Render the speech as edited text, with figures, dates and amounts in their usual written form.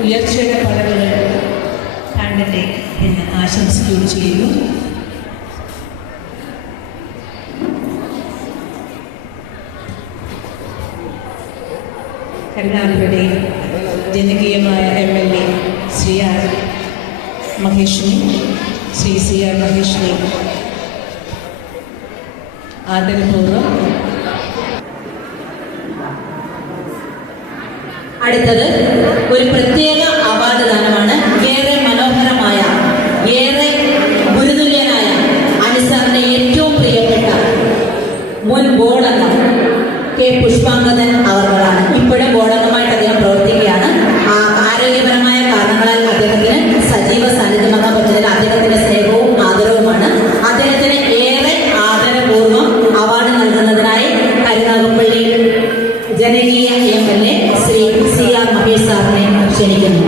ഉയർച്ചയുടെ പടവുകൾ കാണട്ടെ എന്ന് ആശംസിക്കുകയും ചെയ്യുന്നു. കരുനാഗപ്പള്ളി ജനകീയമായ MLA ശ്രീ ആർ മഹേഷിനെ, ശ്രീ CR മഹേഷിനെ ആദരപൂർവ്വം. അടുത്തത് ഒരു പ്രത്യേക അവാർഡ് ദാനമാണ്. ഏറെ മനോഹരമായ, ഏറെ ഗുരുതുല്യനായ അനുസാറിന്റെ ഏറ്റവും പ്രിയപ്പെട്ട മുൻ ബോർഡംഗം K. പുഷ്പാങ്കദൻ അവർകളാണ്. ഇപ്പോഴും ബോർഡംഗമായിട്ട് അദ്ദേഹം പ്രവർത്തിക്കുകയാണ്. ആരോഗ്യപരമായ കാരണങ്ങളാൽ അദ്ദേഹത്തിന് സജീവ സാന്നിധ്യമാകാൻ പറ്റുന്നതിൽ അദ്ദേഹത്തിന്റെ സ്നേഹവും ആദരവുമാണ്. അദ്ദേഹത്തിന് ഏറെ ആദരപൂർവ്വം അവാർഡ് നൽകുന്നതിനായി കരുനാഗപ്പള്ളി ജനകീയ MLA ശ്രീ CR മഹേഷ് സാറിനെ ക്ഷണിക്കുന്നു.